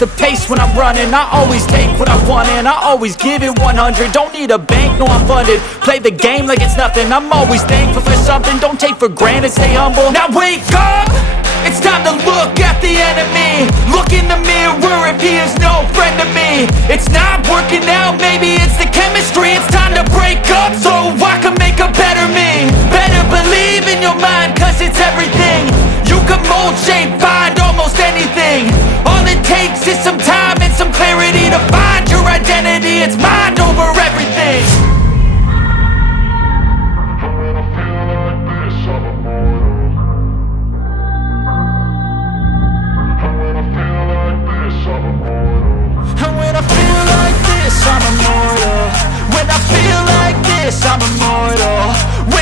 the pace when I'm running. I always take what I want and I always give it 100. Don't need a bank, no I'm funded. Play the game like it's nothing. I'm always thankful for something. Don't take for granted, stay humble. Now wake up! It's time to look at the enemy. Look in the mirror if he is no friend to me. It's not working out, maybe it's the chemistry. It's time to break up so I can make a better me. Better believe in your mind, cause it's everything. You can mold, shape, find almost anything. All it takes is some time and some clarity to find your identity. It's mind over everything. And when I feel like this, I'm immortal. When I feel like this, I'm immortal. When